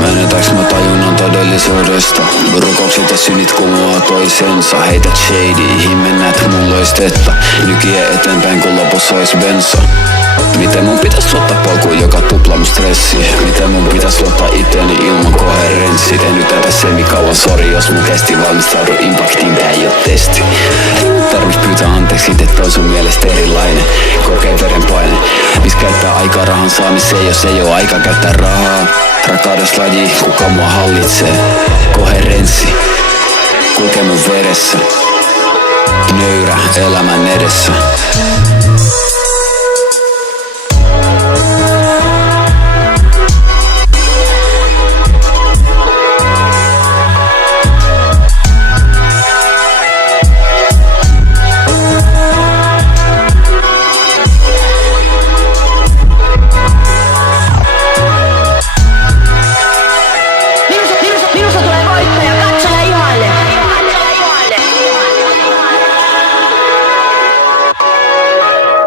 Menetääks mä tajunnan todellisuudesta? Rukoukset ja synit kumoaa toisensa. Heität shady, himmennät mulloistetta. Nykiä eteenpäin kun lopussa ois bensa. Miten mun pitäis luottaa polkuun, joka tuplaa mun stressi? Miten mun pitäis luottaa itteeni ilman koherenssi? Tehnyt tätä semikauan, sori jos mun testi valmistaudu impactiin, tää ei oo testi. Ei mun tarvis pyytää anteeksi, että on sun mielestä erilainen. Korkein verenpaine, mis käyttää aikaa rahan saamiseen, jos ei oo aika käyttää rahaa. Rakkaudeslaji, kuka mua hallitsee? Koherenssi, kulkee mun veressä. Nöyrä elämän edessä.